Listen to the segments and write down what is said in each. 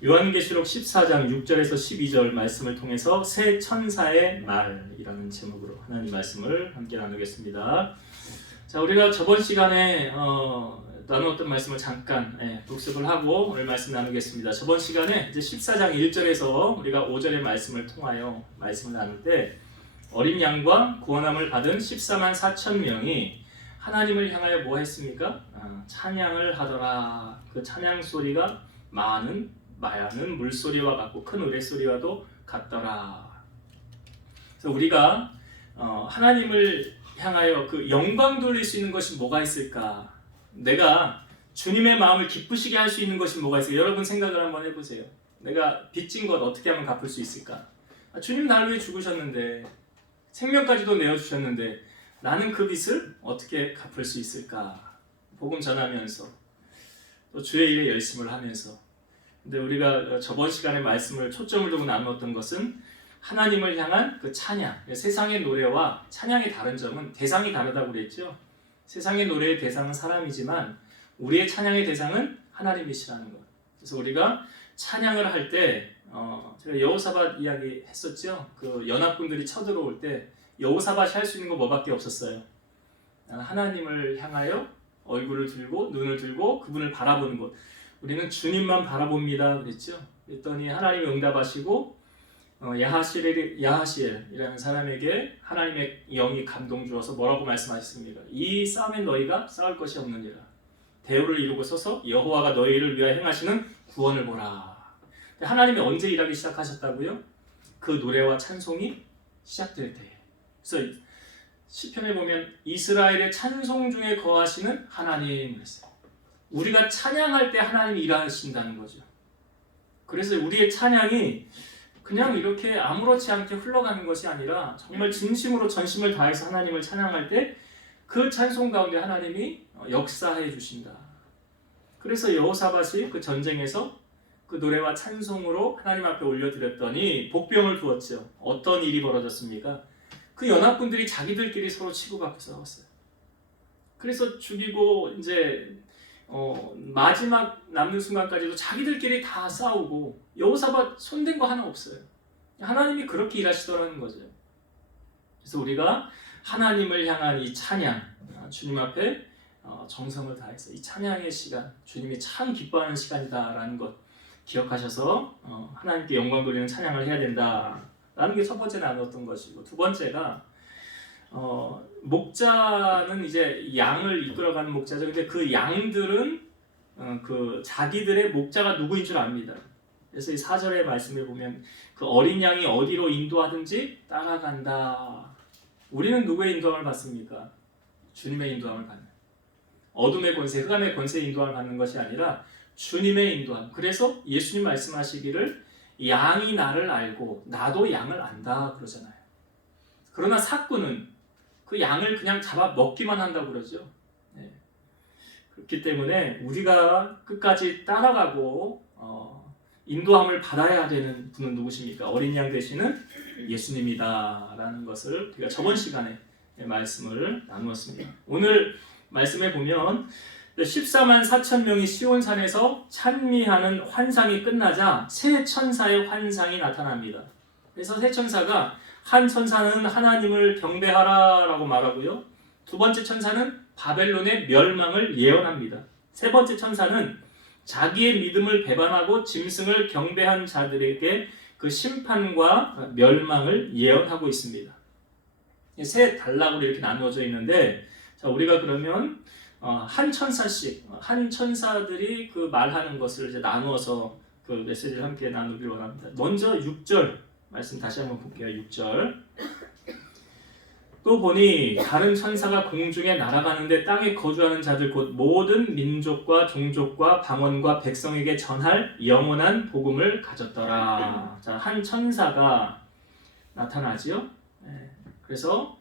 요한계시록 14장 6절에서 12절 말씀을 통해서 새 천사의 말이라는 제목으로 하나님 말씀을 함께 나누겠습니다. 자, 우리가 저번 시간에 나누었던 말씀을 잠깐 복습을 하고 오늘 말씀 나누겠습니다. 저번 시간에 이제 14장 1절에서 우리가 5절의 말씀을 통하여 말씀을 나눌 때 어린 양과 구원함을 받은 14만 4천 명이 하나님을 향하여 뭐 했습니까? 찬양을 하더라. 그 찬양 소리가 마는 물소리와 같고 큰 우레소리와도 같더라. 그래서 우리가 하나님을 향하여 그 영광 돌릴 수 있는 것이 뭐가 있을까? 내가 주님의 마음을 기쁘시게 할 수 있는 것이 뭐가 있을까? 여러분 생각을 한번 해보세요. 내가 빚진 것 어떻게 하면 갚을 수 있을까? 주님 나를 위해 죽으셨는데 생명까지도 내어주셨는데 나는 그 빚을 어떻게 갚을 수 있을까? 복음 전하면서 또 주의 일에 열심을 하면서. 근데 우리가 저번 시간에 말씀을 초점을 두고 나누었던 것은 하나님을 향한 그 찬양, 세상의 노래와 찬양의 다른 점은 대상이 다르다고 그랬죠. 세상의 노래의 대상은 사람이지만 우리의 찬양의 대상은 하나님이시라는 것. 그래서 우리가 찬양을 할 때 제가 여호사밧 이야기 했었죠. 그 연합군들이 쳐들어올 때 여호사밧이 할 수 있는 거 뭐밖에 없었어요. 하나님을 향하여 얼굴을 들고 눈을 들고 그분을 바라보는 것. 우리는 주님만 바라봅니다 그랬죠. 그랬더니 하나님이 응답하시고 야하시엘이라는 사람에게 하나님의 영이 감동 주어서 뭐라고 말씀하셨습니까? 이 싸움엔 너희가 싸울 것이 없느니라. 대우를 이루고 서서 여호와가 너희를 위하여 행하시는 구원을 보라. 하나님이 언제 일하기 시작하셨다고요? 그 노래와 찬송이 시작될 때. 그래서 시편에 보면 이스라엘의 찬송 중에 거하시는 하나님 그랬어요. 우리가 찬양할 때 하나님이 일하신다는 거죠. 그래서 우리의 찬양이 그냥 이렇게 아무렇지 않게 흘러가는 것이 아니라 정말 진심으로 전심을 다해서 하나님을 찬양할 때 그 찬송 가운데 하나님이 역사해 주신다. 그래서 여호사밧이 그 전쟁에서 그 노래와 찬송으로 하나님 앞에 올려드렸더니 복병을 두었죠. 어떤 일이 벌어졌습니까? 그 연합군들이 자기들끼리 서로 치고받고 싸웠어요. 그래서 죽이고 이제 마지막 남는 순간까지도 자기들끼리 다 싸우고 여호사밧 손댄 거 하나 없어요. 하나님이 그렇게 일하시더라는 거죠. 그래서 우리가 하나님을 향한 이 찬양, 주님 앞에 정성을 다해서 이 찬양의 시간, 주님이 참 기뻐하는 시간이다라는 것 기억하셔서 하나님께 영광 돌리는 찬양을 해야 된다라는 게 첫 번째 나눴던 것이고, 두 번째가 목자는 이제 양을 이끌어가는 목자죠. 근데 그 양들은 그 자기들의 목자가 누구인 줄 압니다. 그래서 이 4절의 말씀을 보면 그 어린 양이 어디로 인도하든지 따라간다. 우리는 누구의 인도함을 받습니까? 주님의 인도함을 받는. 어둠의 권세, 흑암의 권세의 인도함을 받는 것이 아니라 주님의 인도함. 그래서 예수님 말씀하시기를 양이 나를 알고 나도 양을 안다 그러잖아요. 그러나 삭구는 그 양을 그냥 잡아 먹기만 한다고 그러죠. 네. 그렇기 때문에 우리가 끝까지 따라가고 인도함을 받아야 되는 분은 누구십니까? 어린 양 되시는 예수님이다라는 것을 우리가 저번 시간에 말씀을 나누었습니다. 오늘 말씀에 보면 14만 4천 명이 시온산에서 찬미하는 환상이 끝나자 새 천사의 환상이 나타납니다. 그래서 새 천사가 한 천사는 하나님을 경배하라 라고 말하고요. 두 번째 천사는 바벨론의 멸망을 예언합니다. 세 번째 천사는 자기의 믿음을 배반하고 짐승을 경배한 자들에게 그 심판과 멸망을 예언하고 있습니다. 세 단락으로 이렇게 나누어져 있는데, 자, 우리가 그러면 한 천사씩, 한 천사들이 그 말하는 것을 이제 나누어서 그 메시지를 함께 나누기를 원합니다. 먼저 6절 말씀 다시 한번 볼게요. 6절. 또 보니 다른 천사가 공중에 날아가는데 땅에 거주하는 자들 곧 모든 민족과 종족과 방언과 백성에게 전할 영원한 복음을 가졌더라. 자, 한 천사가 나타나지요. 네. 그래서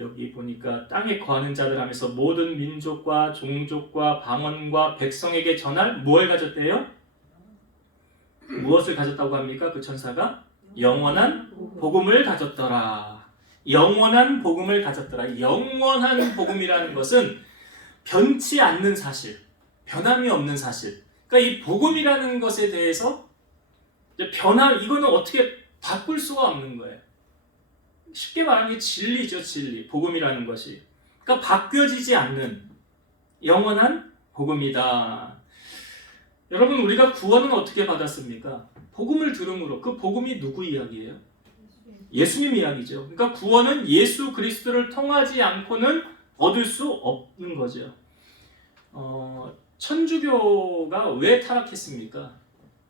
여기 보니까 땅에 거하는 자들 하면서 모든 민족과 종족과 방언과 백성에게 전할 무엇을 가졌대요? 무엇을 가졌다고 합니까? 그 천사가 영원한 복음을 가졌더라. 영원한 복음을 가졌더라. 영원한 복음이라는 것은 변치 않는 사실, 변함이 없는 사실, 그러니까 이 복음이라는 것에 대해서 이제 이거는 어떻게 바꿀 수가 없는 거예요. 쉽게 말하면 진리죠, 진리. 복음이라는 것이. 그러니까 바뀌어지지 않는 영원한 복음이다. 여러분, 우리가 구원은 어떻게 받았습니까? 복음을 들음으로. 그 복음이 누구 이야기예요? 예수님 이야기죠. 그러니까 구원은 예수 그리스도를 통하지 않고는 얻을 수 없는 거죠. 천주교가 왜 타락했습니까?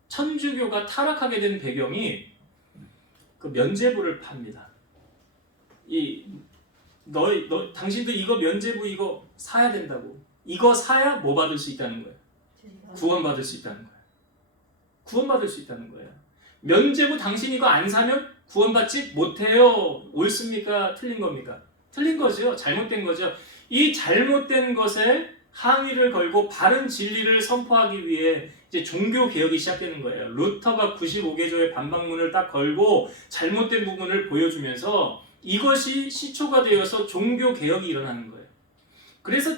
천주교가 타락하게 된 배경이 그 면죄부를 팝니다. 당신들 이거 면죄부 이거 사야 된다고. 이거 사야 뭐 받을 수 있다는 거예요? 구원받을 수 있다는 거예요. 구원받을 수 있다는 거예요. 면죄부 당신 이거 안 사면 구원받지 못해요. 옳습니까? 틀린 겁니까? 틀린 거죠. 잘못된 거죠. 이 잘못된 것에 항의를 걸고 바른 진리를 선포하기 위해 이제 종교 개혁이 시작되는 거예요. 루터가 95개조의 반박문을 딱 걸고 잘못된 부분을 보여주면서 이것이 시초가 되어서 종교 개혁이 일어나는 거예요. 그래서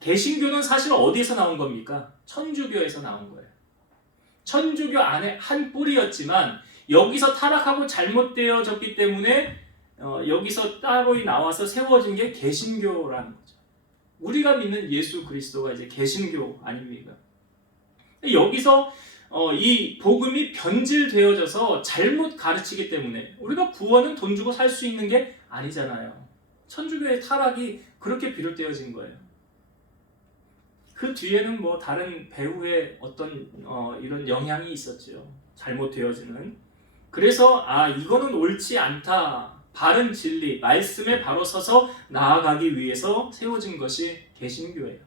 개신교는 사실 어디에서 나온 겁니까? 천주교에서 나온 거예요. 천주교 안에 한 뿌리였지만 여기서 타락하고 잘못되어졌기 때문에 여기서 따로 나와서 세워진 게 개신교라는 거죠. 우리가 믿는 예수 그리스도가 이제 개신교 아닙니까? 여기서 이 복음이 변질되어져서 잘못 가르치기 때문에 우리가 구원은 돈 주고 살 수 있는 게 아니잖아요. 천주교의 타락이 그렇게 비롯되어진 거예요. 그 뒤에는 뭐 다른 배후의 어떤 이런 영향이 있었죠. 잘못되어지는. 그래서 이거는 옳지 않다. 바른 진리, 말씀에 바로 서서 나아가기 위해서 세워진 것이 개신교예요.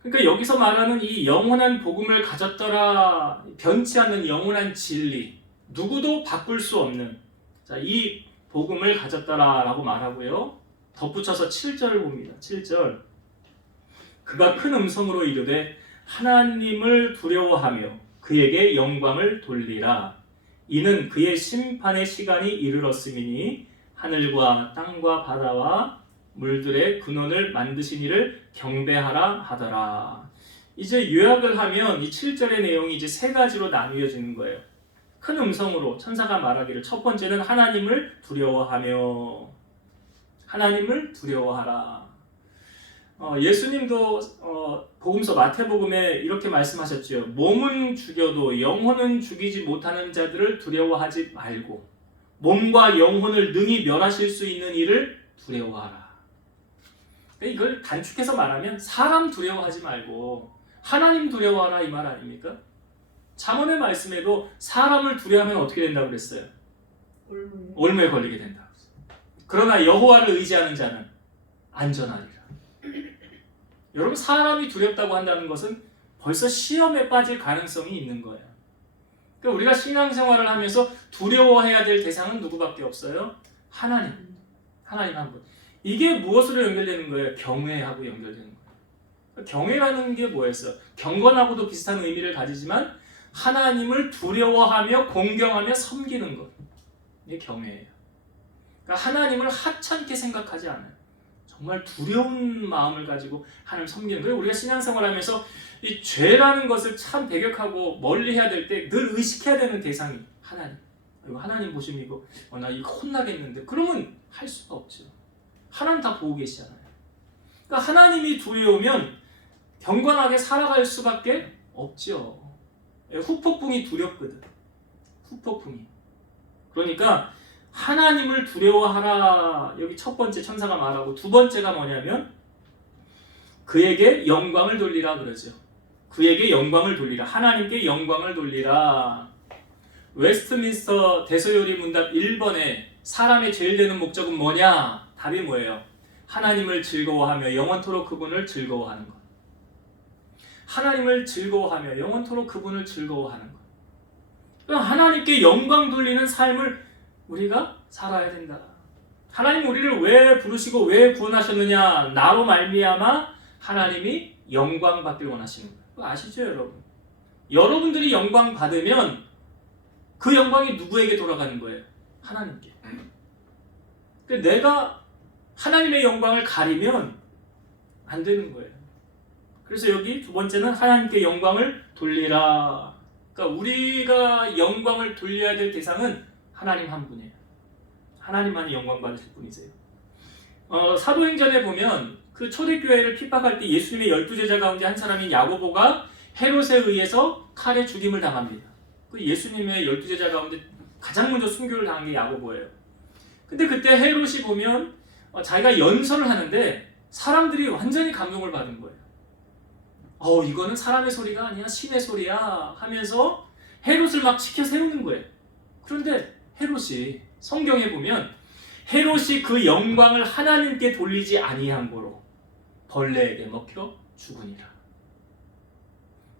그러니까 여기서 말하는 이 영원한 복음을 가졌더라, 변치 않는 영원한 진리, 누구도 바꿀 수 없는 이 복음을 가졌더라 라고 말하고요. 덧붙여서 7절을 봅니다. 7절. 그가 큰 음성으로 이르되 하나님을 두려워하며 그에게 영광을 돌리라. 이는 그의 심판의 시간이 이르렀음이니 하늘과 땅과 바다와 물들의 근원을 만드신 이를 경배하라 하더라. 이제 요약을 하면 이 7절의 내용이 이제 세 가지로 나뉘어지는 거예요. 큰 음성으로 천사가 말하기를, 첫 번째는 하나님을 두려워하며, 하나님을 두려워하라. 예수님도 복음서 마태복음에 이렇게 말씀하셨죠. 몸은 죽여도 영혼은 죽이지 못하는 자들을 두려워하지 말고 몸과 영혼을 능히 멸하실 수 있는 이를 두려워하라. 이걸 단축해서 말하면 사람 두려워하지 말고 하나님 두려워하라 이 말 아닙니까? 잠언의 말씀에도 사람을 두려워하면 어떻게 된다고 그랬어요? 올무에 걸리게 된다고 그랬어요. 그러나 여호와를 의지하는 자는 안전하리라. 여러분, 사람이 두렵다고 한다는 것은 벌써 시험에 빠질 가능성이 있는 거예요. 그러니까 우리가 신앙생활을 하면서 두려워해야 될 대상은 누구밖에 없어요? 하나님 한 분. 이게 무엇으로 연결되는 거예요? 경외하고 연결되는 거예요. 경외라는 게 뭐였어요? 경건하고도 비슷한 의미를 가지지만 하나님을 두려워하며 공경하며 섬기는 것. 이게 경외예요. 그러니까 하나님을 하찮게 생각하지 않아요. 정말 두려운 마음을 가지고 하나님 섬기는 거예요. 우리가 신앙생활하면서 이 죄라는 것을 참 배격하고 멀리 해야 될 때 늘 의식해야 되는 대상이 하나님. 이거 하나님 보시면 나 이거 혼나겠는데, 그러면 할 수가 없죠. 하나님 다 보고 계시잖아요. 그러니까 하나님이 두려우면 경건하게 살아갈 수밖에 없죠. 후폭풍이 두렵거든. 후폭풍이. 그러니까 하나님을 두려워하라. 여기 첫 번째 천사가 말하고, 두 번째가 뭐냐면 그에게 영광을 돌리라 그러죠. 그에게 영광을 돌리라. 하나님께 영광을 돌리라. 웨스트민스터 대소요리 문답 1번에 사람의 제일 되는 목적은 뭐냐? 답이 뭐예요? 하나님을 즐거워하며 영원토록 그분을 즐거워하는 것. 하나님을 즐거워하며 영원토록 그분을 즐거워하는 것. 그럼 하나님께 영광 돌리는 삶을 우리가 살아야 된다. 하나님 우리를 왜 부르시고 왜 구원하셨느냐? 나로 말미암아 하나님이 영광 받길 원하시는 거예요. 그거 아시죠, 여러분? 여러분들이 영광 받으면 그 영광이 누구에게 돌아가는 거예요? 하나님께. 내가 하나님의 영광을 가리면 안 되는 거예요. 그래서 여기 두 번째는 하나님께 영광을 돌리라. 그러니까 우리가 영광을 돌려야 될 대상은 하나님 한 분이에요. 하나님만이 영광 받으실 분이세요. 사도행전에 보면 그 초대교회를 핍박할 때 예수님의 12제자 가운데 한 사람인 야고보가 헤롯에 의해서 칼에 죽임을 당합니다. 그 예수님의 12제자 가운데 가장 먼저 순교를 당한 게 야고보예요. 근데 그때 헤롯이 보면 자기가 연설을 하는데 사람들이 완전히 감동을 받은 거예요. 이거는 사람의 소리가 아니야, 신의 소리야 하면서 헤롯을 막 치켜 세우는 거예요. 그런데 헤롯이, 성경에 보면 헤롯이 그 영광을 하나님께 돌리지 아니한 거로 벌레에게 먹혀 죽으니라.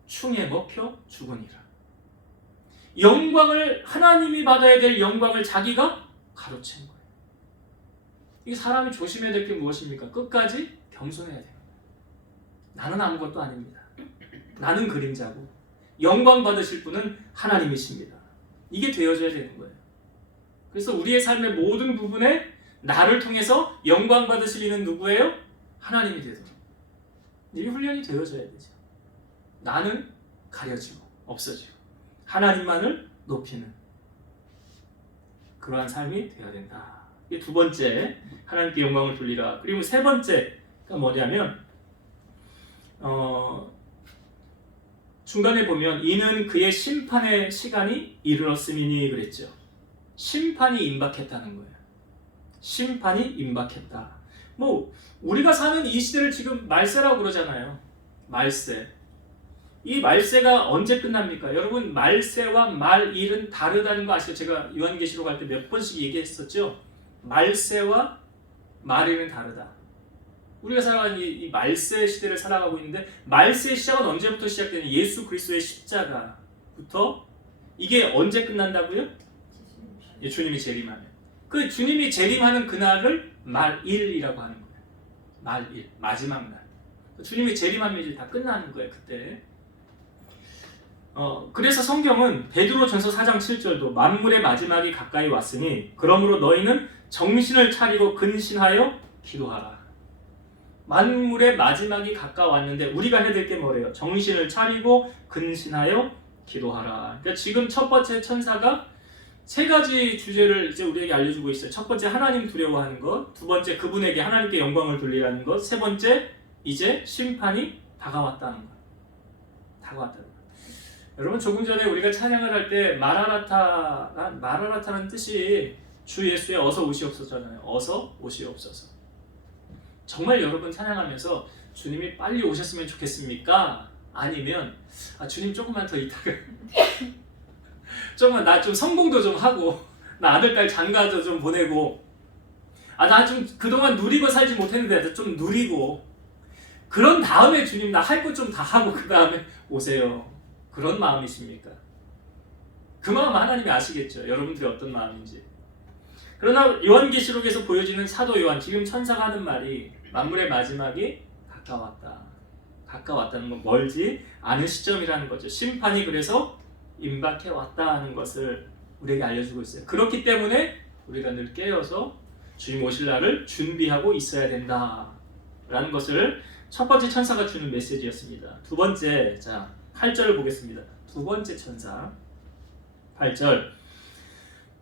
충에 먹혀 죽으니라. 영광을, 하나님이 받아야 될 영광을 자기가 가로챈 거예요. 이 사람이 조심해야 될 게 무엇입니까? 끝까지 겸손해야 돼요. 나는 아무것도 아닙니다. 나는 그림자고 영광 받으실 분은 하나님이십니다. 이게 되어져야 되는 거예요. 그래서 우리의 삶의 모든 부분에 나를 통해서 영광 받으실 이는 누구예요? 하나님이 되도록 이 훈련이 되어져야 되죠. 나는 가려지고 없어지고 하나님만을 높이는 그러한 삶이 되어야 된다. 이게 두 번째, 하나님께 영광을 돌리라. 그리고 세 번째가 뭐냐면 중간에 보면 이는 그의 심판의 시간이 이르렀음이니 그랬죠. 심판이 임박했다는 거예요. 심판이 임박했다. 우리가 사는 이 시대를 지금 말세라고 그러잖아요. 말세. 이 말세가 언제 끝납니까? 여러분, 말세와 말일은 다르다는 거 아시죠? 제가 요한계시록 할 때 몇 번씩 얘기했었죠. 말세와 말일은 다르다. 우리가 살아가는 이 말세 시대를 살아가고 있는데, 말세의 시작은 언제부터 시작되냐? 예수 그리스도의 십자가부터. 이게 언제 끝난다고요? 주님이 재림하면. 그 주님이 재림하는 그날을 말일이라고 하는 거예요. 말일, 마지막 날. 주님이 재림하면 이제 다 끝나는 거예요, 그때. 그래서 성경은 베드로전서 4장 7절도 만물의 마지막이 가까이 왔으니 그러므로 너희는 정신을 차리고 근신하여 기도하라. 만물의 마지막이 가까웠는데 우리가 해야 될 게 뭐래요? 정신을 차리고 근신하여 기도하라. 그러니까 지금 첫 번째 천사가 세 가지 주제를 이제 우리에게 알려주고 있어요. 첫 번째, 하나님 두려워하는 것. 두 번째, 그분에게 하나님께 영광을 돌리라는 것. 세 번째, 이제 심판이 다가왔다는 것. 다가왔다는 것. 여러분, 조금 전에 우리가 찬양을 할 때 마라나타라는 뜻이 주 예수의 어서 오시옵소서잖아요. 어서 오시옵소서. 정말 여러분 찬양하면서 주님이 빨리 오셨으면 좋겠습니까? 아니면 주님 조금만 더 있다가 조금만 나 좀 성공도 좀 하고 나 아들 딸 장가도 좀 보내고 나 좀 그동안 누리고 살지 못했는데 좀 누리고 그런 다음에 주님 나 할 것 좀 다 하고 그 다음에 오세요. 그런 마음이십니까? 그 마음 하나님이 아시겠죠. 여러분들이 어떤 마음인지. 그러나 요한계시록에서 보여지는 사도 요한, 지금 천사가 하는 말이 만물의 마지막이 가까웠다. 가까웠다는 건 멀지 않은 시점이라는 거죠. 심판이 그래서 임박해 왔다는 것을 우리에게 알려주고 있어요. 그렇기 때문에 우리가 늘 깨어서 주님 오실 날을 준비하고 있어야 된다라는 것을 첫 번째 천사가 주는 메시지였습니다. 두 번째, 8절을 보겠습니다. 두 번째 천사 8절.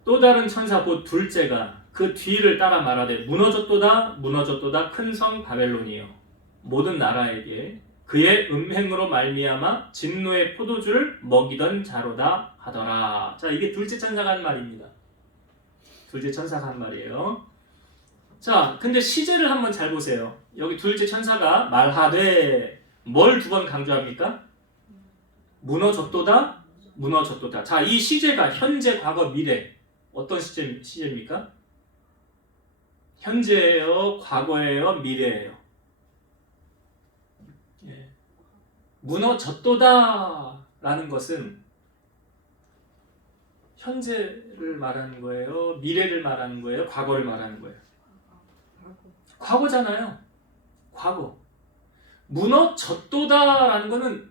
또 다른 천사 곧 둘째가 그 뒤를 따라 말하되 무너졌도다 무너졌도다 큰 성 바벨론이여 모든 나라에게 그의 음행으로 말미암아 진노의 포도주를 먹이던 자로다 하더라. 자, 이게 둘째 천사가 한 말입니다. 둘째 천사가 한 말이에요. 자, 근데 시제를 한번 잘 보세요. 여기 둘째 천사가 말하되 뭘 두 번 강조합니까? 무너졌도다 무너졌도다. 자, 이 시제가 현재, 과거, 미래 어떤 시제입니까? 현재예요, 과거예요, 미래예요. 무너졌도다 라는 것은 현재를 말하는 거예요, 미래를 말하는 거예요, 과거를 말하는 거예요? 과거잖아요. 과거. 무너졌도다 라는 거는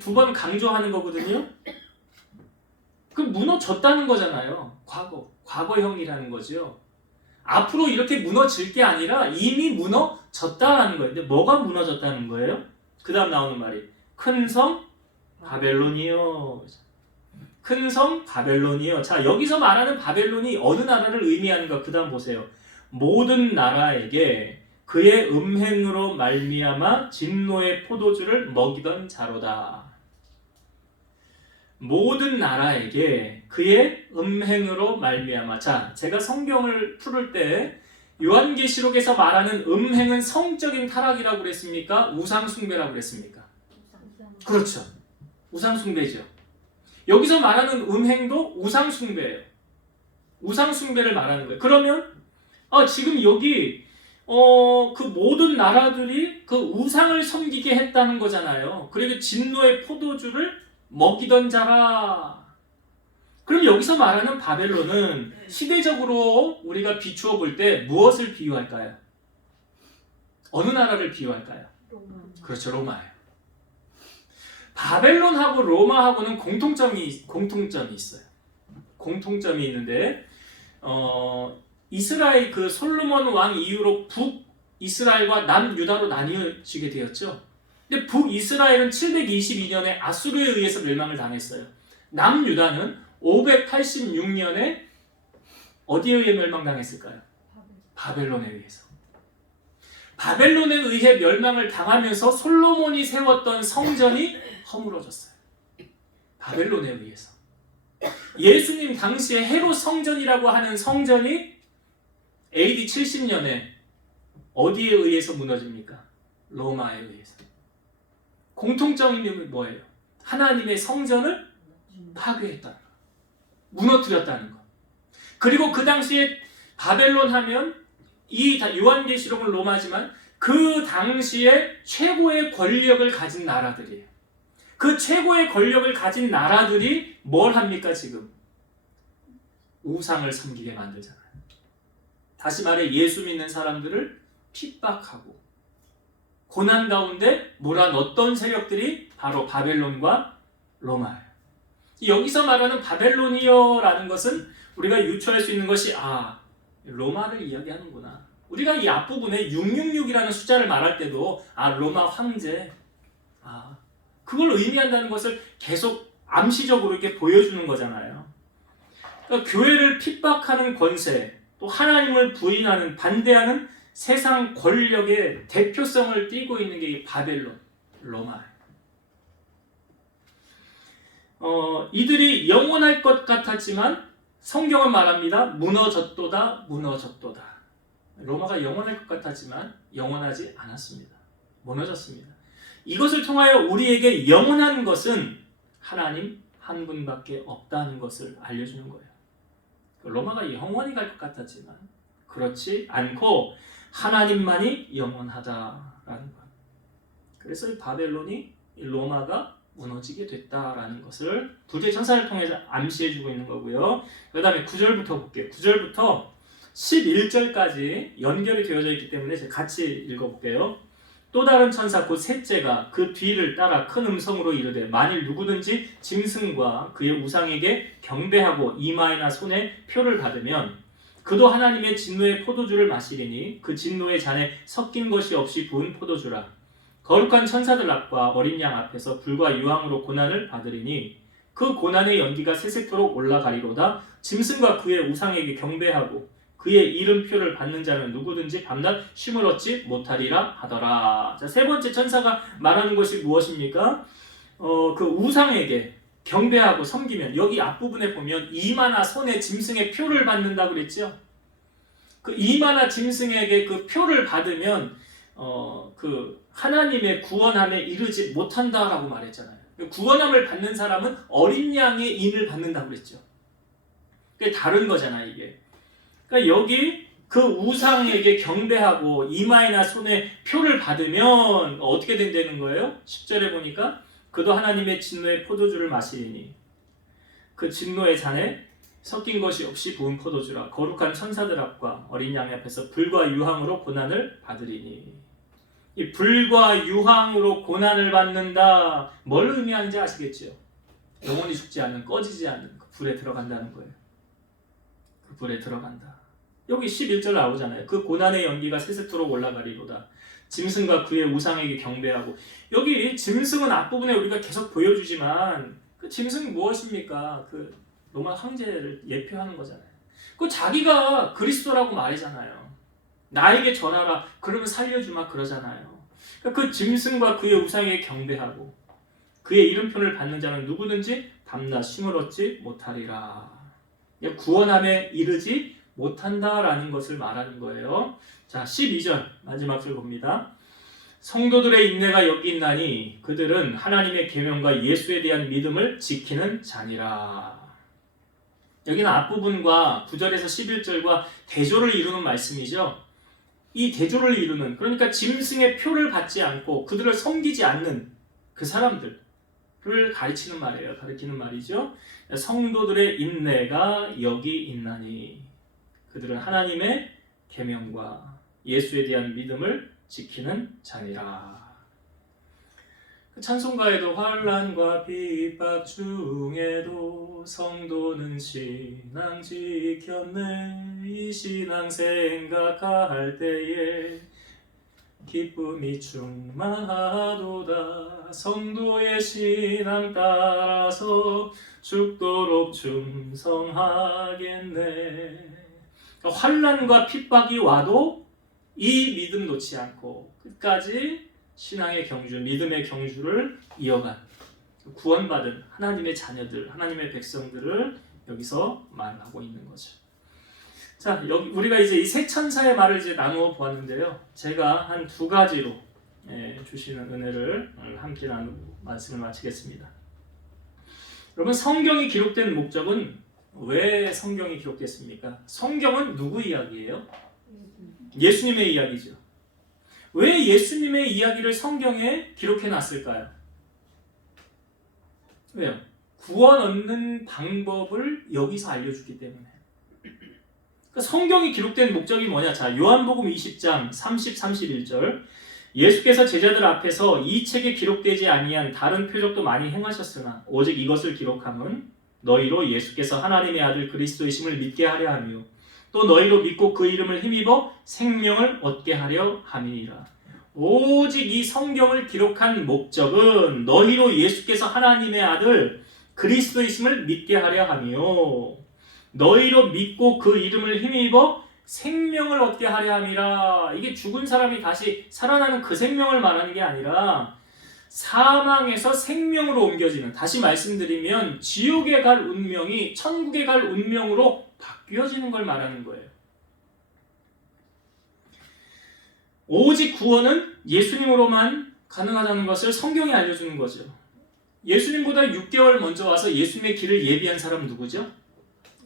두 번 강조하는 거거든요. 그 무너졌다는 거잖아요. 과거형이라는 거죠. 앞으로 이렇게 무너질 게 아니라 이미 무너졌다라는 거예요. 근데 뭐가 무너졌다는 거예요? 그 다음 나오는 말이 큰 성 바벨론이요. 큰 성 바벨론이요. 자, 여기서 말하는 바벨론이 어느 나라를 의미하는가? 그 다음 보세요. 모든 나라에게 그의 음행으로 말미암아 진노의 포도주를 먹이던 자로다. 모든 나라에게 그의 음행으로 말미암아. 자, 제가 성경을 풀을 때 요한계시록에서 말하는 음행은 성적인 타락이라고 그랬습니까? 우상숭배라고 그랬습니까? 그렇죠. 우상숭배죠. 여기서 말하는 음행도 우상숭배예요. 우상숭배를 말하는 거예요. 그러면 지금 여기 그 모든 나라들이 그 우상을 섬기게 했다는 거잖아요. 그리고 진노의 포도주를 먹이던 자라. 그럼 여기서 말하는 바벨론은 시대적으로 우리가 비추어 볼 때 무엇을 비유할까요? 어느 나라를 비유할까요? 그렇죠, 로마예요. 바벨론하고 로마하고는 공통점이 있어요. 공통점이 있는데 이스라엘 그 솔로몬 왕 이후로 북이스라엘과 남유다로 나뉘어지게 되었죠. 근데 북이스라엘은 722년에 아수르에 의해서 멸망을 당했어요. 남유다는 586년에 어디에 의해 멸망당했을까요? 바벨론에 의해서. 바벨론에 의해 멸망을 당하면서 솔로몬이 세웠던 성전이 허물어졌어요. 바벨론에 의해서. 예수님 당시에 헤롯 성전이라고 하는 성전이 AD 70년에 어디에 의해서 무너집니까? 로마에 의해서. 공통점이 뭐예요? 하나님의 성전을 파괴했다는 거. 무너뜨렸다는 거. 그리고 그 당시에 바벨론 하면 이 요한계시록은 로마지만 그 당시에 최고의 권력을 가진 나라들이에요. 그 최고의 권력을 가진 나라들이 뭘 합니까 지금? 우상을 섬기게 만들잖아요. 다시 말해 예수 믿는 사람들을 핍박하고 고난 가운데 몰아넣었던 세력들이 바로 바벨론과 로마예요. 여기서 말하는 바벨론이여라는 것은 우리가 유추할 수 있는 것이 로마를 이야기하는구나. 우리가 이 앞부분에 666이라는 숫자를 말할 때도 로마 황제 그걸 의미한다는 것을 계속 암시적으로 이렇게 보여주는 거잖아요. 그러니까 교회를 핍박하는 권세, 또 하나님을 부인하는 반대하는 세상 권력의 대표성을 띠고 있는 게 이 바벨론, 로마예요. 이들이 영원할 것 같았지만 성경은 말합니다. 무너졌도다, 무너졌도다. 로마가 영원할 것 같았지만 영원하지 않았습니다. 무너졌습니다. 이것을 통하여 우리에게 영원한 것은 하나님 한 분밖에 없다는 것을 알려주는 거예요. 로마가 영원히 갈 것 같았지만 그렇지 않고 하나님만이 영원하다라는 것. 그래서 이 바벨론이 로마가 무너지게 됐다라는 것을 둘째 천사를 통해서 암시해주고 있는 거고요. 그 다음에 9절부터 볼게요. 9절부터 11절까지 연결이 되어져 있기 때문에 제가 같이 읽어볼게요. 또 다른 천사 곧 셋째가 그 뒤를 따라 큰 음성으로 이르되 만일 누구든지 짐승과 그의 우상에게 경배하고 이마에나 손에 표를 받으면 그도 하나님의 진노의 포도주를 마시리니 그 진노의 잔에 섞인 것이 없이 부은 포도주라. 거룩한 천사들 앞과 어린 양 앞에서 불과 유황으로 고난을 받으리니 그 고난의 연기가 세세토록 올라가리로다. 짐승과 그의 우상에게 경배하고 그의 이름표를 받는 자는 누구든지 밤낮 쉼을 얻지 못하리라 하더라. 자, 세 번째 천사가 말하는 것이 무엇입니까? 그 우상에게 경배하고 섬기면 여기 앞부분에 보면 이마나 손에 짐승의 표를 받는다고 그랬죠? 그 이마나 짐승에게 그 표를 받으면 그 하나님의 구원함에 이르지 못한다라고 말했잖아요. 구원함을 받는 사람은 어린 양의 인을 받는다고 그랬죠. 그게 다른 거잖아요, 이게. 그러니까 여기 그 우상에게 경배하고 이마에나 손에 표를 받으면 어떻게 된다는 거예요? 10절에 보니까 그도 하나님의 진노의 포도주를 마시리니 그 진노의 잔에 섞인 것이 없이 부은 포도주라. 거룩한 천사들 앞과 어린 양 앞에서 불과 유황으로 고난을 받으리니. 이 불과 유황으로 고난을 받는다. 뭘 의미하는지 아시겠죠? 영원히 죽지 않는, 꺼지지 않는 그 불에 들어간다는 거예요. 불에 들어간다. 여기 11절 나오잖아요. 그 고난의 연기가 세세토록 올라가리로다. 짐승과 그의 우상에게 경배하고. 여기 짐승은 앞부분에 우리가 계속 보여주지만 그 짐승이 무엇입니까? 그 로마 황제를 예표하는 거잖아요. 그 자기가 그리스도라고 말이잖아요. 나에게 전하라 그러면 살려주마 그러잖아요. 그 짐승과 그의 우상에게 경배하고 그의 이름표를 받는 자는 누구든지 밤낮 쉼을 얻지 못하리라. 구원함에 이르지 못한다라는 것을 말하는 거예요. 자, 12절 마지막 절 봅니다. 성도들의 인내가 여기 있나니 그들은 하나님의 계명과 예수에 대한 믿음을 지키는 자니라. 여기는 앞부분과 9절에서 11절과 대조를 이루는 말씀이죠. 이 대조를 이루는, 그러니까 짐승의 표를 받지 않고 그들을 섬기지 않는 그 사람들을 가르치는 말이에요. 가르치는 말이죠. 성도들의 인내가 여기 있나니 그들은 하나님의 계명과 예수에 대한 믿음을 지키는 자니라. 찬송가에도 환난과 핍박 중에도 성도는 신앙 지켰네. 이 신앙 생각할 때에 기쁨이 충만하도다. 성도의 신앙 따라서 죽도록 충성하겠네. 환난과 핍박이 와도 이 믿음 놓지 않고 끝까지 신앙의 경주, 믿음의 경주를 이어간 구원받은 하나님의 자녀들, 하나님의 백성들을 여기서 말하고 있는 거죠. 자, 여기 우리가 이제 이 세 천사의 말을 이제 나누어 보았는데요. 제가 한 두 가지로 주시는 은혜를 함께 나누고 말씀을 마치겠습니다. 여러분, 성경이 기록된 목적은 왜 성경이 기록됐습니까? 성경은 누구 이야기예요? 예수님의 이야기죠. 왜 예수님의 이야기를 성경에 기록해 놨을까요? 왜요? 구원 얻는 방법을 여기서 알려주기 때문에. 그러니까 성경이 기록된 목적이 뭐냐? 자, 요한복음 20장 30, 31절. 예수께서 제자들 앞에서 이 책에 기록되지 아니한 다른 표적도 많이 행하셨으나 오직 이것을 기록함은 너희로 예수께서 하나님의 아들 그리스도이심을 믿게 하려 하며 또 너희로 믿고 그 이름을 힘입어 생명을 얻게 하려 함이니라. 오직 이 성경을 기록한 목적은 너희로 예수께서 하나님의 아들 그리스도이심을 믿게 하려 하며 너희로 믿고 그 이름을 힘입어 생명을 얻게 하려 함이라. 이게 죽은 사람이 다시 살아나는 그 생명을 말하는 게 아니라 사망에서 생명으로 옮겨지는, 다시 말씀드리면 지옥에 갈 운명이 천국에 갈 운명으로 바뀌어지는 걸 말하는 거예요. 오직 구원은 예수님으로만 가능하다는 것을 성경이 알려주는 거죠. 예수님보다 6개월 먼저 와서 예수님의 길을 예비한 사람은 누구죠?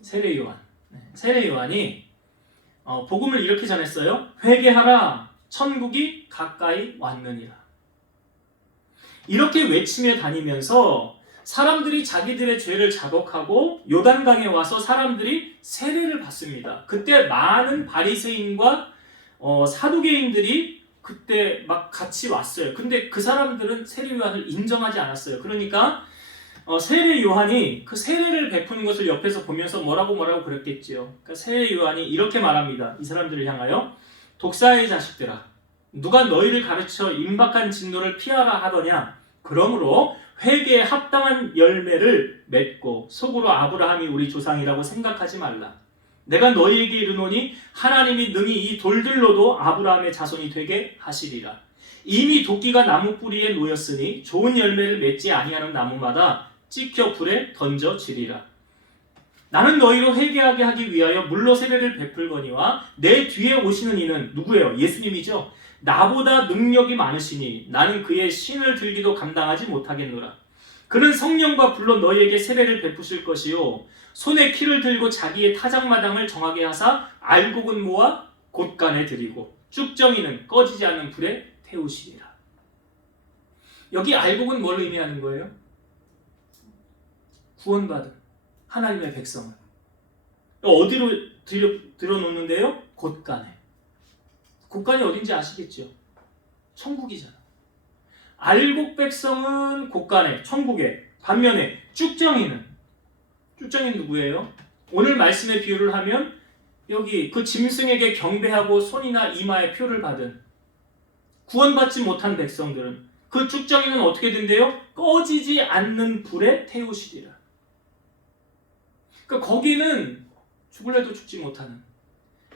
세례 요한. 세례 요한이 복음을 이렇게 전했어요. 회개하라, 천국이 가까이 왔느니라. 이렇게 외치며 다니면서 사람들이 자기들의 죄를 자복하고 요단강에 와서 사람들이 세례를 받습니다. 그때 많은 바리새인과 사두개인들이 그때 막 같이 왔어요. 근데 그 사람들은 세례 요한을 인정하지 않았어요. 그러니까 세례 요한이 그 세례를 베푸는 것을 옆에서 보면서 뭐라고 그랬겠지요. 그러니까 세례 요한이 이렇게 말합니다. 이 사람들을 향하여 독사의 자식들아, 누가 너희를 가르쳐 임박한 진노를 피하라 하더냐? 그러므로 회개에 합당한 열매를 맺고 속으로 아브라함이 우리 조상이라고 생각하지 말라. 내가 너희에게 이르노니 하나님이 능히 이 돌들로도 아브라함의 자손이 되게 하시리라. 이미 도끼가 나무 뿌리에 놓였으니 좋은 열매를 맺지 아니하는 나무마다 찍혀 불에 던져지리라. 나는 너희로 회개하게 하기 위하여 물로 세례를 베풀거니와 내 뒤에 오시는 이는 누구예요? 예수님이죠. 나보다 능력이 많으시니 나는 그의 신을 들기도 감당하지 못하겠노라. 그는 성령과 불로 너희에게 세례를 베푸실 것이요 손에 키를 들고 자기의 타작마당을 정하게 하사 알곡은 모아 곳간에 들이고 쭉정이는 꺼지지 않는 불에 태우시리라. 여기 알곡은 뭘 의미하는 거예요? 구원받은 하나님의 백성을 어디로 들여놓는데요? 곳간에. 곳간이 어딘지 아시겠죠? 천국이잖아. 알곡 백성은 곳간에, 천국에. 반면에 쭉정이는 누구예요? 오늘 말씀의 비유를 하면 여기 그 짐승에게 경배하고 손이나 이마에 표를 받은 구원받지 못한 백성들은 그 쭉정이는 어떻게 된대요? 꺼지지 않는 불에 태우시리라. 그러니까 거기는 죽을래도 죽지 못하는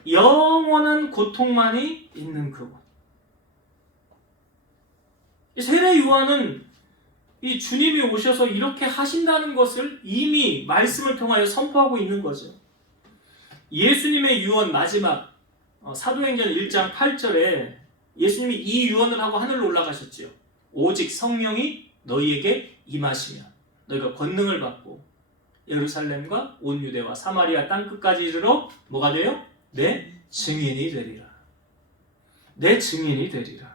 영원한 고통만이 있는 그곳. 세례 요한은 이 주님이 오셔서 이렇게 하신다는 것을 이미 말씀을 통하여 선포하고 있는 거죠. 예수님의 유언 마지막 사도행전 1장 8절에 예수님이 이 유언을 하고 하늘로 올라가셨죠. 오직 성령이 너희에게 임하시면 너희가 권능을 받고 예루살렘과 온 유대와 사마리아 땅끝까지 이르러 뭐가 돼요? 내 증인이 되리라. 내 증인이 되리라.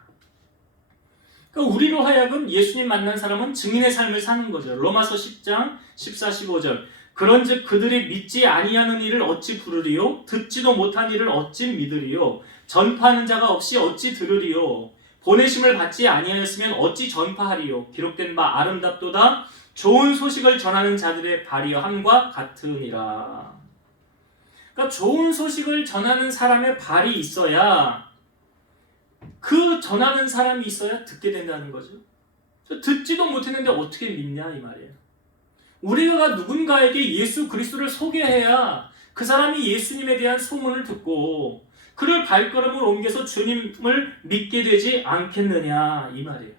그러니까 우리로 하여금 예수님 만난 사람은 증인의 삶을 사는 거죠. 로마서 10장 14, 15절. 그런즉 그들이 믿지 아니하는 일을 어찌 부르리요? 듣지도 못한 일을 어찌 믿으리요? 전파하는 자가 없이 어찌 들으리요? 보내심을 받지 아니하였으면 어찌 전파하리요? 기록된 바 아름답도다 좋은 소식을 전하는 자들의 발이함과 같으니라. 그러니까 좋은 소식을 전하는 사람의 발이 있어야 그 전하는 사람이 있어야 듣게 된다는 거죠. 듣지도 못했는데 어떻게 믿냐 이 말이에요. 우리가 누군가에게 예수 그리스도를 소개해야 그 사람이 예수님에 대한 소문을 듣고 그를 발걸음을 옮겨서 주님을 믿게 되지 않겠느냐 이 말이에요.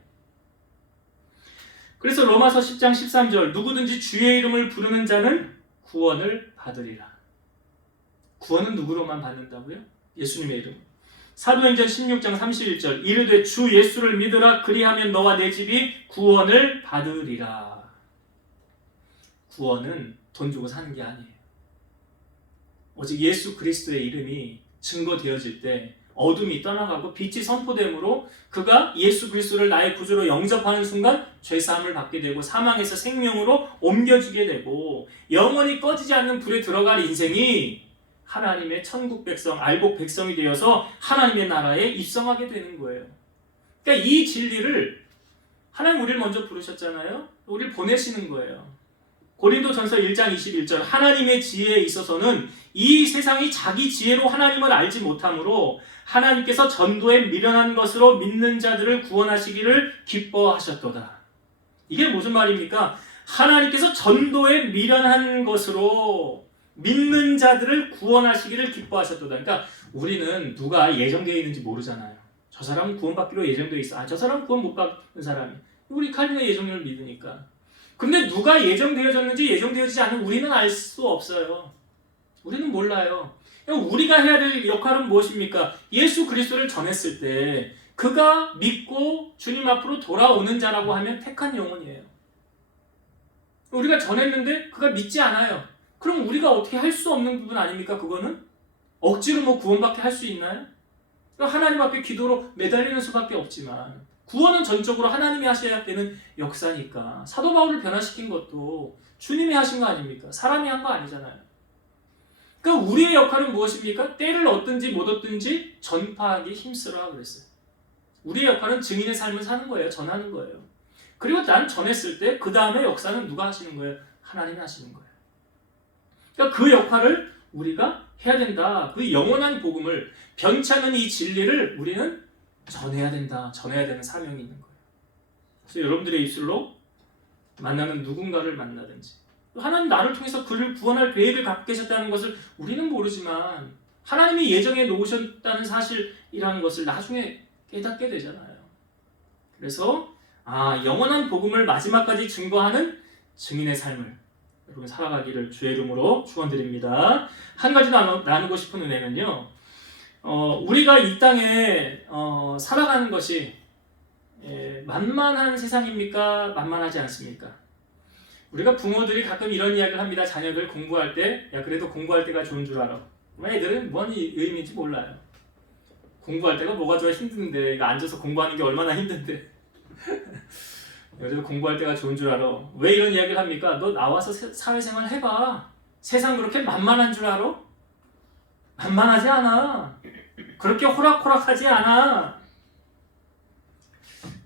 그래서 로마서 10장 13절 누구든지 주의 이름을 부르는 자는 구원을 받으리라. 구원은 누구로만 받는다고요? 예수님의 이름. 사도행전 16장 31절 이르되 주 예수를 믿으라 그리하면 너와 내 집이 구원을 받으리라. 구원은 돈 주고 사는 게 아니에요. 오직 예수 그리스도의 이름이 증거되어질 때 어둠이 떠나가고 빛이 선포됨으로 그가 예수 그리스도를 나의 구주로 영접하는 순간 죄사함을 받게 되고 사망에서 생명으로 옮겨지게 되고 영원히 꺼지지 않는 불에 들어갈 인생이 하나님의 천국 백성, 알복 백성이 되어서 하나님의 나라에 입성하게 되는 거예요. 그러니까 이 진리를 하나님 우리를 먼저 부르셨잖아요. 우리를 보내시는 거예요. 고린도전서 1장 21절 하나님의 지혜에 있어서는 이 세상이 자기 지혜로 하나님을 알지 못하므로 하나님께서 전도에 미련한 것으로 믿는 자들을 구원하시기를 기뻐하셨도다. 이게 무슨 말입니까? 하나님께서 전도에 미련한 것으로 믿는 자들을 구원하시기를 기뻐하셨도다. 그러니까 우리는 누가 예정되어 있는지 모르잖아요. 저 사람은 구원받기로 예정되어 있어. 저 사람은 구원 못 받는 사람이. 우리 칼빈의 예정론을 믿으니까. 근데 누가 예정되어졌는지 예정되어지지 않은 우리는 알 수 없어요. 우리는 몰라요. 우리가 해야 될 역할은 무엇입니까? 예수 그리스도를 전했을 때 그가 믿고 주님 앞으로 돌아오는 자라고 하면 택한 영혼이에요. 우리가 전했는데 그가 믿지 않아요. 그럼 우리가 어떻게 할 수 없는 부분 아닙니까? 그거는? 억지로 뭐 구원받게 할 수 있나요? 하나님 앞에 기도로 매달리는 수밖에 없지만 구원은 전적으로 하나님이 하셔야 되는 역사니까 사도 바울을 변화시킨 것도 주님이 하신 거 아닙니까? 사람이 한 거 아니잖아요. 그러니까 우리의 역할은 무엇입니까? 때를 얻든지 못 얻든지 전파하기 힘쓰라 그랬어요. 우리의 역할은 증인의 삶을 사는 거예요. 전하는 거예요. 그리고 난 전했을 때 그 다음에 역사는 누가 하시는 거예요? 하나님이 하시는 거예요. 그러니까 그 역할을 우리가 해야 된다. 그 영원한 복음을 변치 않는 이 진리를 우리는 전해야 된다. 전해야 되는 사명이 있는 거예요. 그래서 여러분들의 입술로 만나는 누군가를 만나든지 하나님 나를 통해서 그를 구원할 계획을 갖고 계셨다는 것을 우리는 모르지만 하나님이 예정해 놓으셨다는 사실이라는 것을 나중에 깨닫게 되잖아요. 그래서 영원한 복음을 마지막까지 증거하는 증인의 삶을 여러분 살아가기를 주의 이름으로 축원드립니다. 한 가지 나누고 싶은 은혜는요. 우리가 이 땅에 살아가는 것이 만만한 세상입니까? 만만하지 않습니까? 우리가 부모들이 가끔 이런 이야기를 합니다. 자녀들 공부할 때 야 그래도 공부할 때가 좋은 줄 알아. 애들은 뭔 의미인지 몰라요. 공부할 때가 뭐가 좋아 힘든데 앉아서 공부하는 게 얼마나 힘든데 그래도 공부할 때가 좋은 줄 알아. 왜 이런 이야기를 합니까? 너 나와서 사회생활 해봐. 세상 그렇게 만만한 줄 알아? 만만하지 않아. 그렇게 호락호락하지 않아.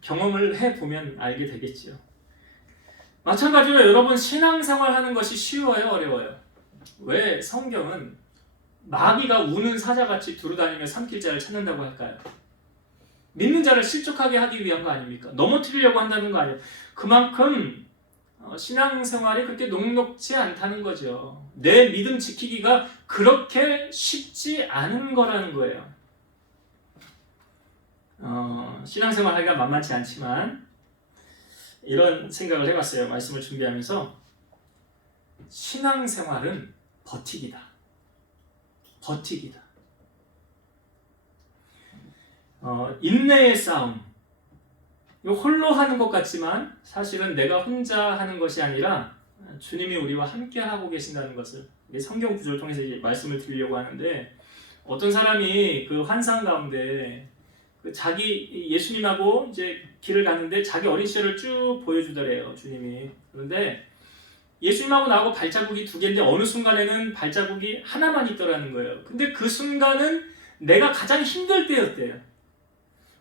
경험을 해보면 알게 되겠지요. 마찬가지로 여러분 신앙생활 하는 것이 쉬워요? 어려워요? 왜 성경은 마귀가 우는 사자같이 두루다니며 삼킬 자를 찾는다고 할까요? 믿는 자를 실족하게 하기 위한 거 아닙니까? 넘어뜨리려고 한다는 거 아니에요. 그만큼 신앙생활이 그렇게 녹록지 않다는 거죠. 내 믿음 지키기가 그렇게 쉽지 않은 거라는 거예요. 신앙생활 하기가 만만치 않지만 이런 생각을 해봤어요. 말씀을 준비하면서 신앙생활은 버티기다. 버티기다. 인내의 싸움. 이거 홀로 하는 것 같지만 사실은 내가 혼자 하는 것이 아니라 주님이 우리와 함께 하고 계신다는 것을 성경 구절을 통해서 이제 말씀을 드리려고 하는데, 어떤 사람이 그 환상 가운데 자기 예수님하고 이제 길을 가는데 자기 어린 시절을 쭉 보여주더래요, 주님이. 그런데 예수님하고 나하고 발자국이 두 개인데 어느 순간에는 발자국이 하나만 있더라는 거예요. 근데 그 순간은 내가 가장 힘들 때였대요.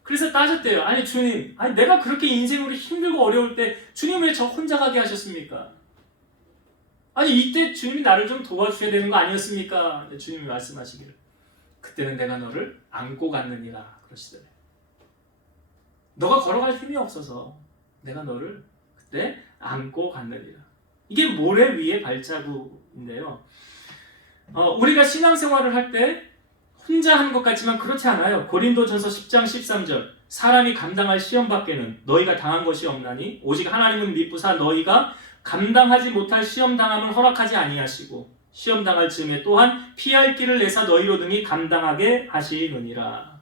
그래서 따졌대요. 아니 주님, 아니 내가 그렇게 인생으로 힘들고 어려울 때 주님 왜 저 혼자 가게 하셨습니까? 아니 이때 주님이 나를 좀 도와주셔야 되는 거 아니었습니까? 주님이 말씀하시기를 그때는 내가 너를 안고 갔느니라 그러시더래요. 너가 걸어갈 힘이 없어서 내가 너를 그때 안고 갔느니라. 이게 모래 위의 발자국인데요. 우리가 신앙생활을 할 때 혼자 하는 것 같지만 그렇지 않아요. 고린도전서 10장 13절 사람이 감당할 시험 밖에는 너희가 당한 것이 없나니 오직 하나님은 미쁘사 너희가 감당하지 못할 시험 당함을 허락하지 아니하시고 시험 당할 즈음에 또한 피할 길을 내사 너희로 등이 감당하게 하시느니라.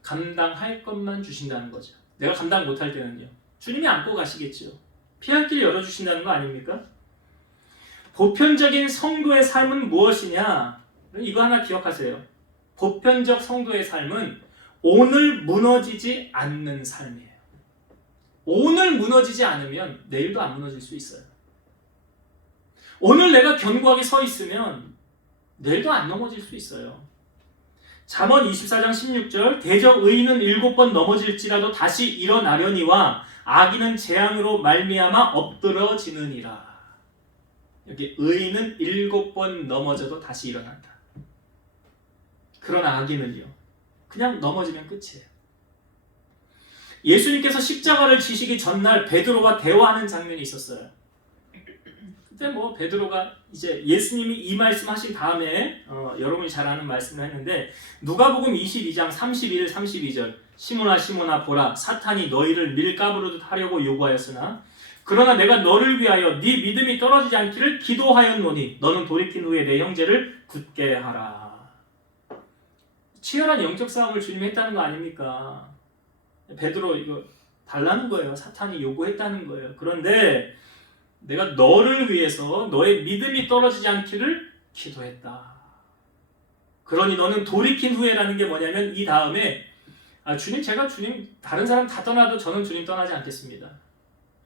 감당할 것만 주신다는 거죠. 내가 감당 못할 때는요, 주님이 안고 가시겠죠. 피할 길을 열어주신다는 거 아닙니까? 보편적인 성도의 삶은 무엇이냐? 이거 하나 기억하세요. 보편적 성도의 삶은 오늘 무너지지 않는 삶이에요. 오늘 무너지지 않으면 내일도 안 무너질 수 있어요. 오늘 내가 견고하게 서 있으면 내일도 안 넘어질 수 있어요. 잠언 24장 16절 대저 의인은 7번 넘어질지라도 다시 일어나려니와 악인은 재앙으로 말미암아 엎드러지느니라. 여기 의인은 7번 넘어져도 다시 일어난다. 그러나 악인은요, 그냥 넘어지면 끝이에요. 예수님께서 십자가를 지시기 전날 베드로와 대화하는 장면이 있었어요. 그때 베드로가 이제 예수님이 이 말씀하신 다음에 여러분이 잘 아는 말씀을 했는데, 누가복음 22장 31, 32절 시몬아 시몬아 보라 사탄이 너희를 밀가부르듯 하려고 요구하였으나 그러나 내가 너를 위하여 네 믿음이 떨어지지 않기를 기도하였노니 너는 돌이킨 후에 내 형제를 굳게 하라. 치열한 영적 싸움을 주님이 했다는 거 아닙니까? 베드로 이거 달라는 거예요. 사탄이 요구했다는 거예요. 그런데 내가 너를 위해서 너의 믿음이 떨어지지 않기를 기도했다. 그러니 너는 돌이킨 후에라는 게 뭐냐면 이 다음에 주님 제가 주님 다른 사람 다 떠나도 저는 주님 떠나지 않겠습니다.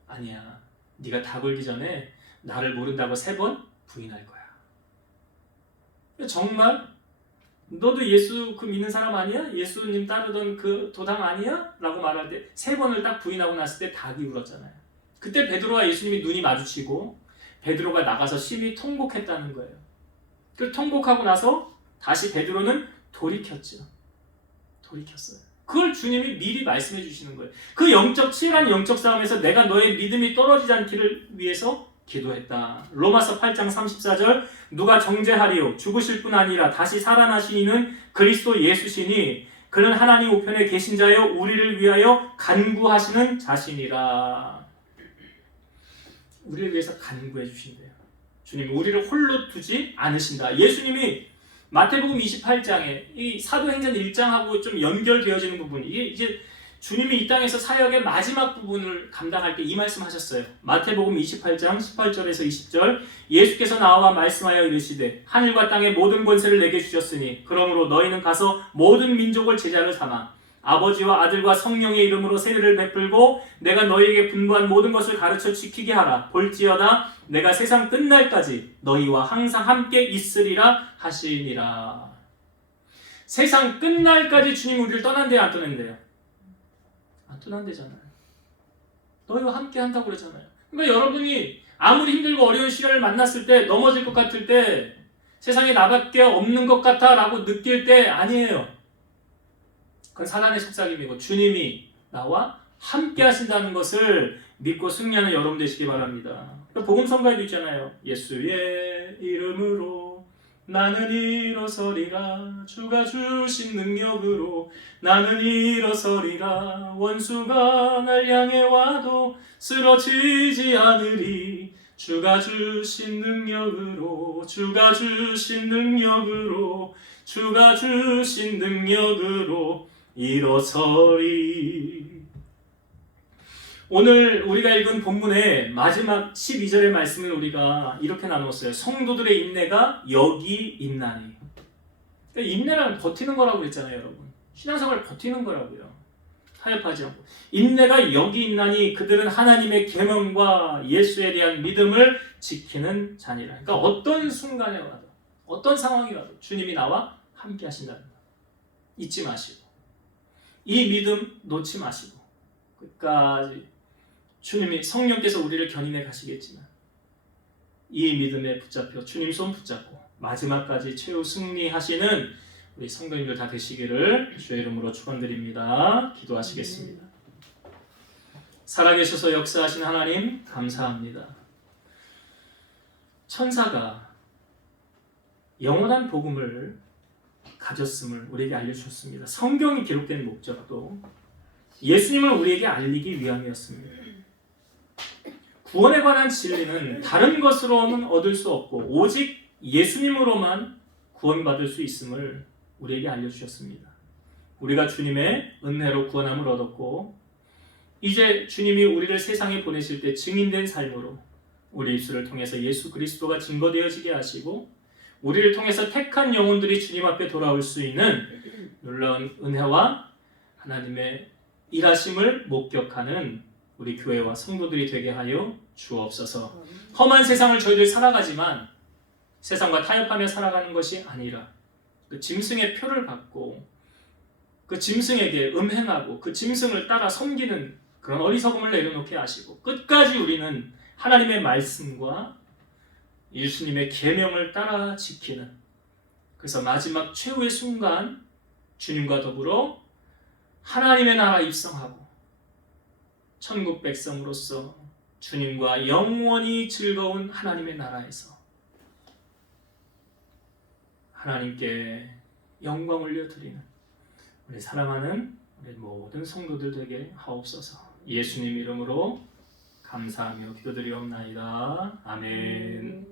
아니야. 네가 다 굴기 전에 나를 모른다고 3번 부인할 거야. 정말? 너도 예수 믿는 사람 아니야? 예수님 따르던 그 도당 아니야? 라고 말할 때 3번을 딱 부인하고 났을 때 닭이 울었잖아요. 그때 베드로와 예수님이 눈이 마주치고 베드로가 나가서 심히 통곡했다는 거예요. 그 통곡하고 나서 다시 베드로는 돌이켰죠. 돌이켰어요. 그걸 주님이 미리 말씀해 주시는 거예요. 그 치열한 영적 싸움에서 내가 너의 믿음이 떨어지지 않기를 위해서 기도했다. 로마서 8장 34절 누가 정죄하리요 죽으실 뿐 아니라 다시 살아나신 이는 그리스도 예수시니 그는 하나님 우편에 계신 자여 우리를 위하여 간구하시는 자신이라. 우리를 위해서 간구해 주신대요. 주님이 우리를 홀로 두지 않으신다. 예수님이 마태복음 28장에 이 사도행전 1장하고 좀 연결되어지는 부분, 이게 이제 주님이 이 땅에서 사역의 마지막 부분을 감당할 때 이 말씀하셨어요. 마태복음 28장 18절에서 20절 예수께서 나와 말씀하여 이르시되 하늘과 땅의 모든 권세를 내게 주셨으니 그러므로 너희는 가서 모든 민족을 제자를 삼아 아버지와 아들과 성령의 이름으로 세례를 베풀고 내가 너희에게 분부한 모든 것을 가르쳐 지키게 하라. 볼지어다 내가 세상 끝날까지 너희와 항상 함께 있으리라 하시니라. 세상 끝날까지 주님 우리를 떠난대요, 안 떠난대요? 안 떠난대잖아요. 너희와 함께 한다고 그러잖아요. 그러니까 여러분이 아무리 힘들고 어려운 시련을 만났을 때, 넘어질 것 같을 때, 세상에 나밖에 없는 것 같아 라고 느낄 때 아니에요. 그건 사단의 속삭임이고 주님이 나와 함께 하신다는 것을 믿고 승리하는 여러분 되시기 바랍니다. 복음 성가에도 있잖아요. 예수의 이름으로 나는 일어서리라. 주가 주신 능력으로 나는 일어서리라. 원수가 날 향해 와도 쓰러지지 않으리. 주가 주신 능력으로 주가 주신 능력으로 주가 주신 능력으로 일어서리. 오늘 우리가 읽은 본문의 마지막 12절의 말씀을 우리가 이렇게 나누었어요. 성도들의 인내가 여기 있나니. 그러니까 인내란 버티는 거라고 그랬잖아요, 여러분. 신앙생활 버티는 거라고요. 타협하지 않고. 인내가 여기 있나니 그들은 하나님의 계명과 예수에 대한 믿음을 지키는 자니라. 그러니까 어떤 순간에 와도 어떤 상황이 와도 주님이 나와 함께 하신다는 거 잊지 마시고 이 믿음 놓지 마시고 끝까지 주님이 성령께서 우리를 견인해 가시겠지만 이 믿음에 붙잡혀 주님 손 붙잡고 마지막까지 최후 승리하시는 우리 성도님들 다 되시기를 주의 이름으로 축원드립니다. 기도하시겠습니다. 살아계셔서 역사하신 하나님 감사합니다. 천사가 영원한 복음을 가졌음을 우리에게 알려주셨습니다. 성경이 기록된 목적도 예수님을 우리에게 알리기 위함이었습니다. 구원에 관한 진리는 다른 것으로는 얻을 수 없고 오직 예수님으로만 구원받을 수 있음을 우리에게 알려주셨습니다. 우리가 주님의 은혜로 구원함을 얻었고 이제 주님이 우리를 세상에 보내실 때 증인된 삶으로 우리 입술을 통해서 예수 그리스도가 증거되어지게 하시고 우리를 통해서 택한 영혼들이 주님 앞에 돌아올 수 있는 놀라운 은혜와 하나님의 일하심을 목격하는 우리 교회와 성도들이 되게 하여 주옵소서. 험한 세상을 저희들 살아가지만 세상과 타협하며 살아가는 것이 아니라 그 짐승의 표를 받고 그 짐승에게 음행하고 그 짐승을 따라 섬기는 그런 어리석음을 내려놓게 하시고 끝까지 우리는 하나님의 말씀과 예수님의 계명을 따라 지키는 그래서 마지막 최후의 순간 주님과 더불어 하나님의 나라 입성하고 천국 백성으로서 주님과 영원히 즐거운 하나님의 나라에서 하나님께 영광 올려드리는 우리 사랑하는 우리 모든 성도들 되게 하옵소서. 예수님 이름으로 감사하며 기도드리옵나이다. 아멘.